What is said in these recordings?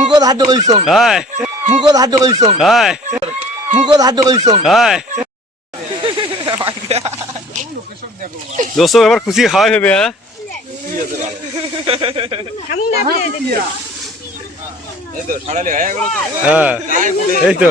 মুগত হাত ধৰিছো মুগত হাত ধৰিছো মুগত হাত হয় দোস্ত এবার খুশি খাওয়াই হবে হ্যাঁ এই তো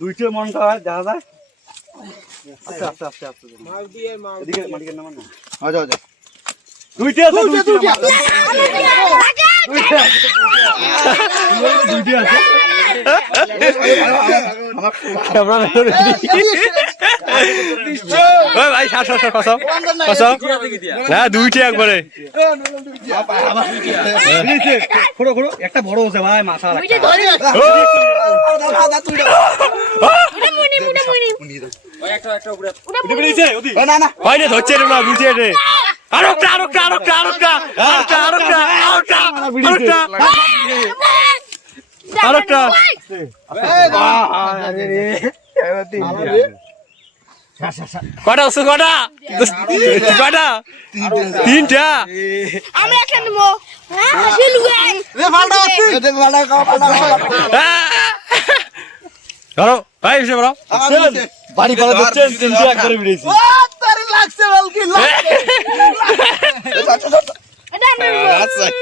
দুইটা মনটা হয় দেখা যায়। আস্তে মারুটি আর মারুটি এদিকে মাটিকে নামান না? আচ্ছা আচ্ছা। দুইটা আছে দুইটা দুইটা আছে। ভাই সার সার সার কসম কসম না দুইটা একবারে খোড়ো খোড়ো একটা বড় হচ্ছে ভাই মাথা মনি মনি হয় ধরছে না বুঝছে রে আরেকটা আরেকটা আরেকটা আরেকটা আরেকটা আরেকটা আরেকটা আরেকটা আরেকটা। কটা ওষুধ কটা কটা তিনটা। আমি একটা নেব। ধরো ভাই এসে বলো বাড়ি ভালো দেখছেন তিনটে এক করে বেরিয়েছি। লাগছে